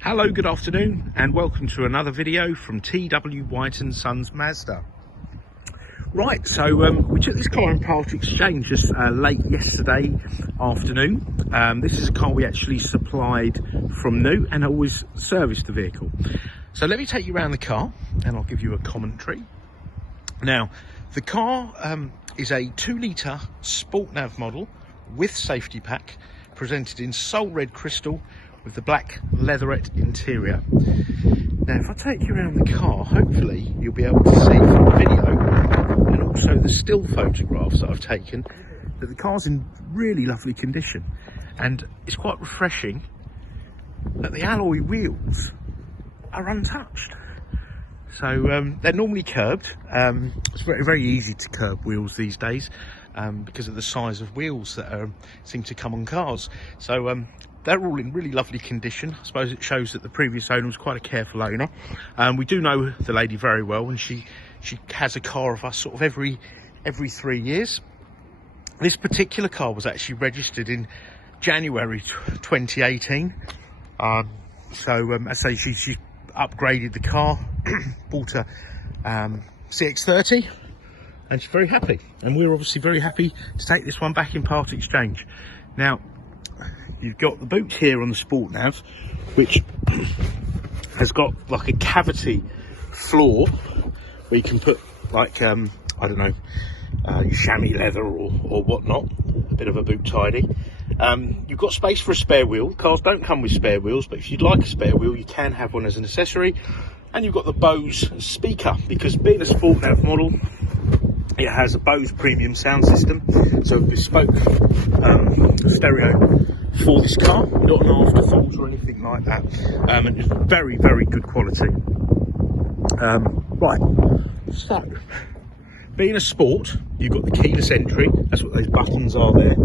Hello, good afternoon, and welcome to another video from TW White & Sons Mazda. Right, so we took this car in part exchange just late yesterday afternoon. This is a car we actually supplied from new and always serviced the vehicle. So let me take you around the car and I'll give you a commentary. Now, the car is a 2-litre Sport Nav model with safety pack, presented in Soul Red crystal with the Black Leatherette interior. Now, if I take you around the car, hopefully you'll be able to see from the video and also the still photographs that I've taken that the car's in really lovely condition, and it's quite refreshing that the alloy wheels are untouched. So they're normally curbed. It's very easy to curb wheels these days because of the size of wheels that seem to come on cars. So they're all in really lovely condition. I suppose it shows that the previous owner was quite a careful owner. We do know the lady very well, and she has a car of us sort of every 3 years. This particular car was actually registered in January 2018. So as I say, she upgraded the car, bought a CX-3, and she's very happy, and we're obviously very happy to take this one back in part exchange. Now, you've got the boot here on the Sport Nav, which has got like a cavity floor where you can put like I don't know, your chamois leather or whatnot, a bit of a boot tidy. You've got space for a spare wheel. Cars don't come with spare wheels, but if you'd like a spare wheel, you can have one as an accessory. And you've got the Bose speaker, because being a Sport Nav model, it has a Bose premium sound system, so bespoke stereo for this car, not an afterthought or anything like that, and it's very good quality. Right, so being a sport, you've got the keyless entry. That's what those buttons are there.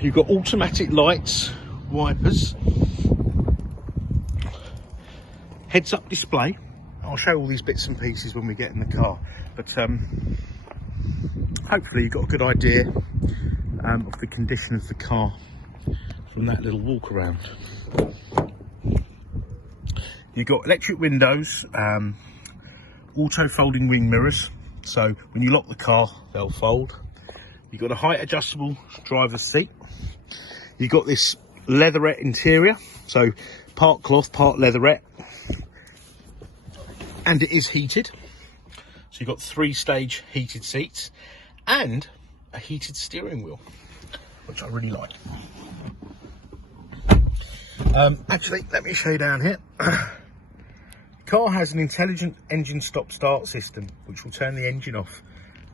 You've got automatic lights, wipers, heads-up display. I'll show all these bits and pieces when we get in the car, but hopefully you've got a good idea of the condition of the car from that little walk around. You've got electric windows, auto folding wing mirrors, so when you lock the car they'll fold. You've got a height adjustable driver's seat. You've got this leatherette interior, so part cloth, part leatherette, and it is heated. So you've got 3-stage heated seats and a heated steering wheel, which I really like. Actually, let me show you down here. The car has an intelligent engine stop-start system, which will turn the engine off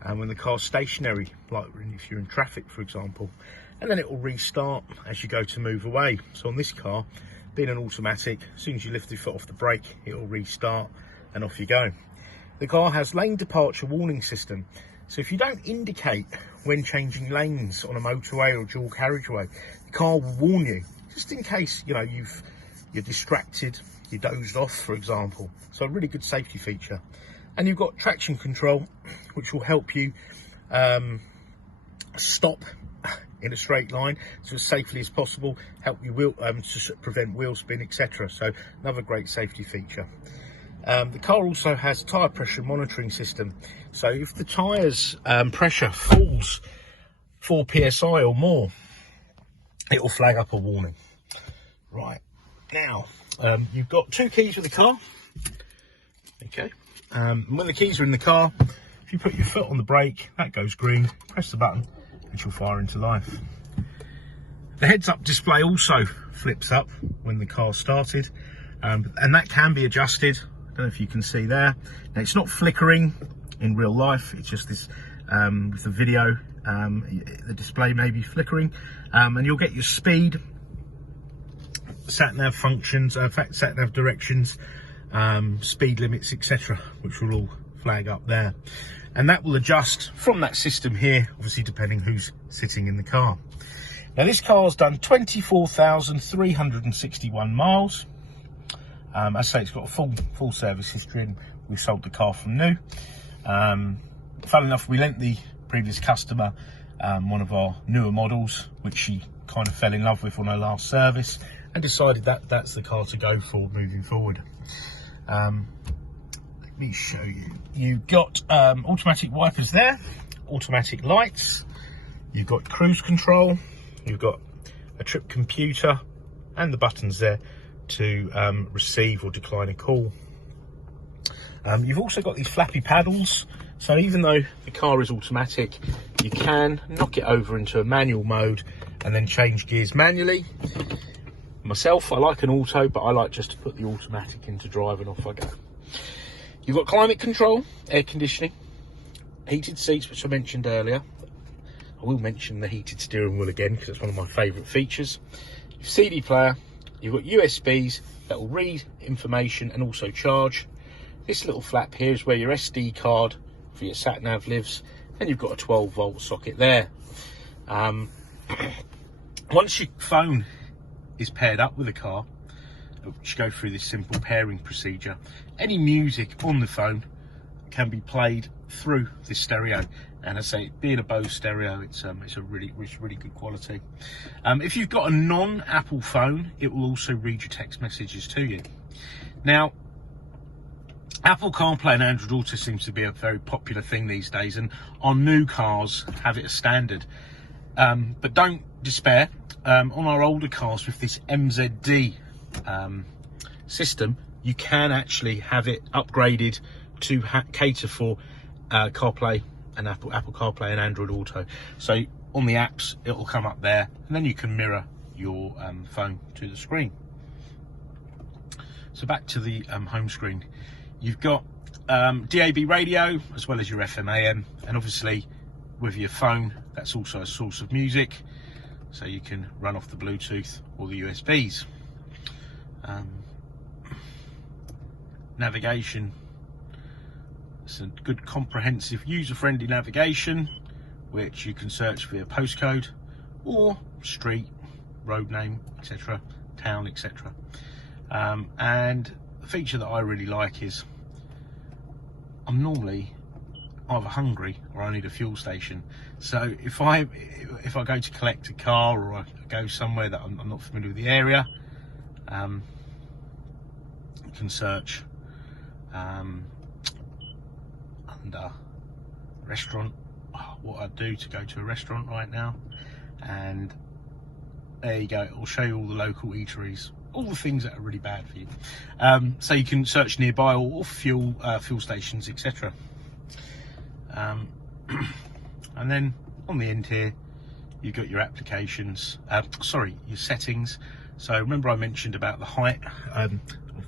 when the car's stationary, like if you're in traffic, for example, and then it will restart as you go to move away. So on this car, being an automatic, as soon as you lift your foot off the brake, it will restart and off you go. The car has lane departure warning system, so if you don't indicate when changing lanes on a motorway or dual carriageway, the car will warn you, just in case, you know, you're distracted, you dozed off, for example. So a really good safety feature. And you've got traction control, which will help you stop in a straight line so as safely as possible, help you to prevent wheel spin, etc. So another great safety feature. The car also has a tyre pressure monitoring system, so if the tyres pressure falls 4 psi or more, it will flag up a warning. Right, now you've got 2 keys for the car. Okay, when the keys are in the car, if you put your foot on the brake, that goes green, press the button and she'll fire into life. The heads-up display also flips up when the car's started, and that can be adjusted. I don't know if you can see there. Now, it's not flickering in real life, it's just this with the video, the display may be flickering, and you'll get your speed, sat-nav functions, sat-nav directions, speed limits, etc., which will all flag up there, and that will adjust from that system here, obviously depending who's sitting in the car. Now, this car's done 24,361 miles. As I say, it's got a full service history, and we sold the car from new. Funnily enough, we lent the previous customer one of our newer models, which she kind of fell in love with on her last service, and decided that that's the car to go for moving forward. Let me show you. You've got automatic wipers there, automatic lights, you've got cruise control, you've got a trip computer, and the buttons there to receive or decline a call. You've also got these flappy paddles, so even though the car is automatic, you can knock it over into a manual mode and then change gears manually. Myself, I like an auto, but I like just to put the automatic into drive and off I go. You've got climate control, air conditioning, heated seats, which I mentioned earlier. I will mention the heated steering wheel again because it's one of my favourite features. Your CD player, you've got USBs that will read information and also charge. This little flap here is where your SD card for your sat nav lives, and you've got a 12-volt socket there. Once your phone is paired up with the car, which go through this simple pairing procedure, any music on the phone can be played through this stereo. And I say, being a Bose stereo, it's really good quality. If you've got a non-Apple phone, it will also read your text messages to you. Now, Apple CarPlay and Android Auto seems to be a very popular thing these days, and on new cars have it as standard. But don't despair. On our older cars with this MZD system, you can actually have it upgraded to cater for CarPlay and Apple CarPlay and Android Auto. So on the apps, it will come up there, and then you can mirror your phone to the screen. So back to the home screen. You've got DAB radio as well as your FM AM, and obviously with your phone, that's also a source of music, so you can run off the Bluetooth or the USBs. Navigation, it's a good comprehensive user-friendly navigation which you can search via postcode or street, road name, etc., town, etc. And the feature that I really like is I'm normally either hungry or I need a fuel station. So if I go to collect a car, or I go somewhere that I'm not familiar with the area, you can search under restaurant, what I'd do to go to a restaurant right now, and there you go, it will show you all the local eateries, all the things that are really bad for you. So you can search nearby or fuel stations, etc. And then on the end here, you've got your applications, your settings. So remember I mentioned about the height of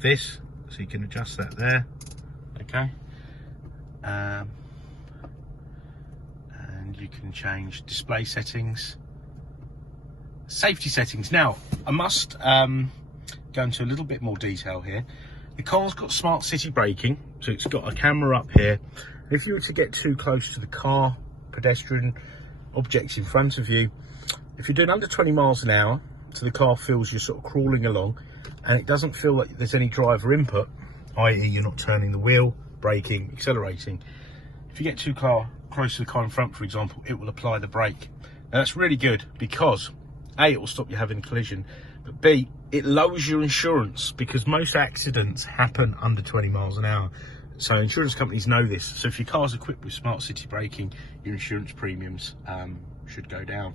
this, so you can adjust that there, okay. And you can change display settings, safety settings. Now I must go into a little bit more detail here. The car's got smart city braking, so it's got a camera up here. If you were to get too close to the car, pedestrian, objects in front of you, if you're doing under 20 miles an hour, so the car feels you're sort of crawling along and it doesn't feel like there's any driver input, i.e. you're not turning the wheel, braking, accelerating. If you get too close to the car in front, for example, it will apply the brake. Now that's really good because A, it will stop you having a collision, but B, it lowers your insurance because most accidents happen under 20 miles an hour. So insurance companies know this. So if your car's equipped with smart city braking, your insurance premiums should go down.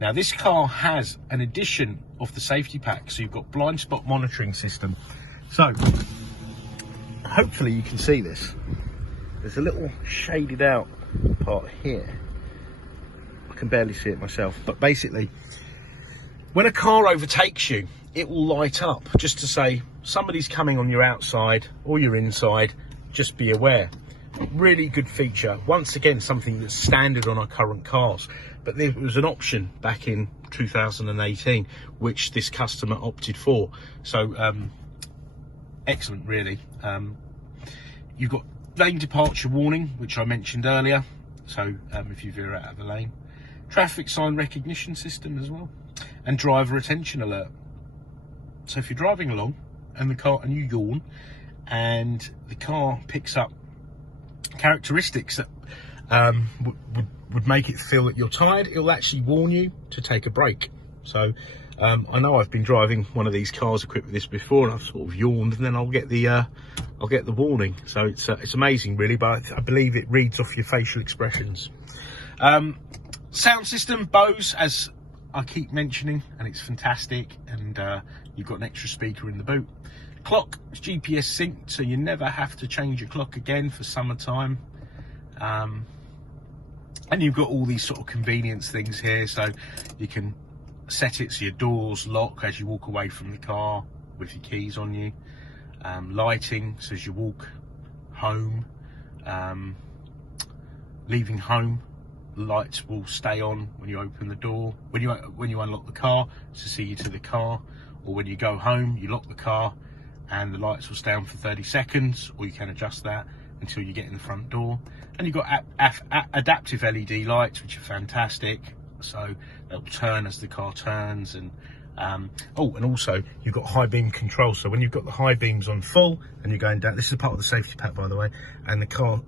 Now this car has an addition of the safety pack. So you've got blind spot monitoring system. So hopefully you can see this. There's a little shaded out part here. I can barely see it myself, but basically when a car overtakes you, it will light up just to say somebody's coming on your outside or your inside, just be aware. Really good feature. Once again, something that's standard on our current cars, but there was an option back in 2018 which this customer opted for. So excellent, really. You've got lane departure warning, which I mentioned earlier, so if you veer out of the lane. Traffic sign recognition system as well, and driver attention alert. So if you're driving along and you yawn and the car picks up characteristics that would make it feel that you're tired, it'll actually warn you to take a break. So I know I've been driving one of these cars equipped with this before, and I've sort of yawned, and then I'll get the warning. So it's amazing, really. But I believe it reads off your facial expressions. Sound system, Bose, as I keep mentioning, and it's fantastic. And you've got an extra speaker in the boot. Clock is GPS synced, so you never have to change your clock again for summertime. And you've got all these sort of convenience things here, so you can set it so your doors lock as you walk away from the car with your keys on you. Lighting, so as you walk home, leaving home, the lights will stay on when you open the door. When you unlock the car, to see you to the car, or when you go home, you lock the car and the lights will stay on for 30 seconds, or you can adjust that until you get in the front door. And you've got adaptive LED lights, which are fantastic, so they'll turn as the car turns. And oh, and also you've got high beam control, so when you've got the high beams on full and you're going down, this is part of the safety pack, by the way, and the car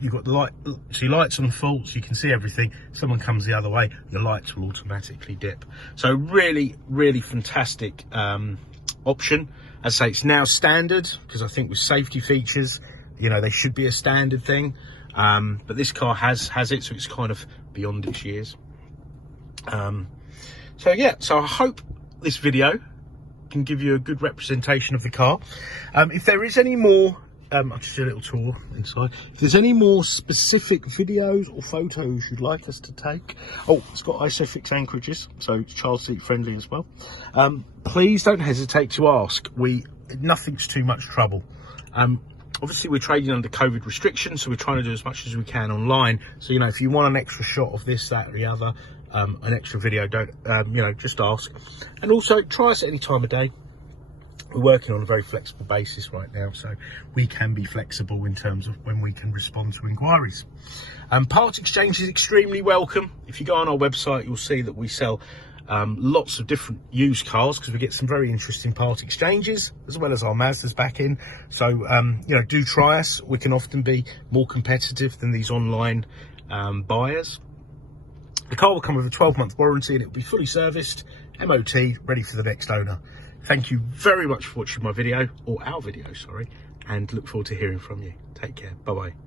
you've got the light, so your lights on full, so you can see everything. If someone comes the other way, your lights will automatically dip. So really fantastic option. As I say, it's now standard, because I think with safety features, you know, they should be a standard thing. But this car has it, so it's kind of beyond its years. So yeah, so I hope this video can give you a good representation of the car. If there is any more, I'll just do a little tour inside. If there's any more specific videos or photos you'd like us to take, oh, it's got ISOFIX anchorages, so it's child seat friendly as well. Please don't hesitate to ask. Nothing's too much trouble. Obviously we're trading under COVID restrictions, so we're trying to do as much as we can online. So, you know, if you want an extra shot of this, that, or the other, an extra video, don't, you know, just ask. And also try us at any time of day. We're working on a very flexible basis right now, so we can be flexible in terms of when we can respond to inquiries. Part exchange is extremely welcome. If you go on our website, you'll see that we sell lots of different used cars, because we get some very interesting part exchanges, as well as our Mazdas back in. So you know, do try us. We can often be more competitive than these online buyers. The car will come with a 12-month warranty, and it will be fully serviced, MOT, ready for the next owner. Thank you very much for watching my video, or our video, sorry, and look forward to hearing from you. Take care. Bye bye.